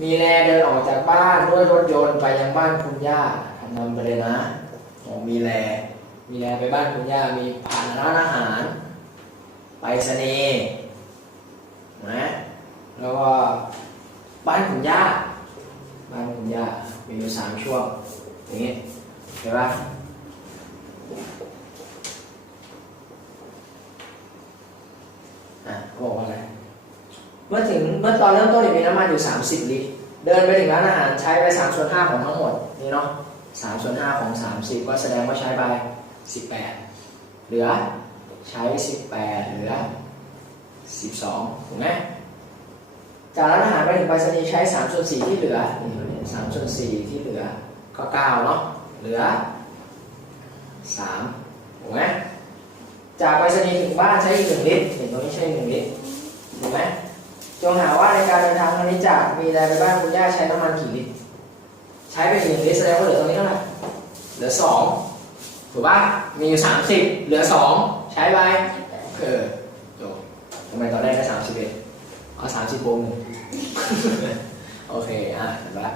มีแลเดินออกจากบ้านด้วยรถยนต์ไปยังบ้านคุณย่าทำนำไปเลยนะโอ้มีแล มีแลไปบ้านคุณย่า มีผ่านร้านอาหาร ไปสนีย์นะแล้วก็บ้านคุณย่า บ้านคุณย่า มีอยู่สามช่วงอย่างนี้เห็นปะเขาบอกว่าอะไร เมื่อถึงเมื่อตอนเริ่มต้นมีน้ำมันอยู่ 30 ลิตร เดินไปถึงร้านอาหารใช้ไป3ส่วน5ของทั้งหมดนี่เนาะ3ส่วน5ของ 30 ก็แสดงว่าใช้ไป 18 เหลือใช้ 18 เหลือ 12 ถูกไหมจากร้านอาหารไปถึงไปรษณีย์ใช้3ส่วน4ที่เหลือนี่3ส่วน4ที่เหลือก็9เนาะเหลือ3ถูกไหมจากไปรษณีย์ถึงบ้านใช้อีก1ลิตรเห็นตรงนี้ใช้1ลิตรถูกไหม จงหาว่าในการเดินทางครั้งนี้จากมีอะไรไปบ้างคุณย่าใช้น้ำมันกี่ลิตรใช้ไปหนึ่งลิตรแสดงว่าเหลือตรงนี้เท่าไหร่เหลือสองถูกป่ะมีอยู่สามสิบเหลือสองใช้ไปเออจบทำไมตอนแรกได้สามสิบเอ็ดเอาสามสิบบวกหนึ่งโอเคอะเห็นปะ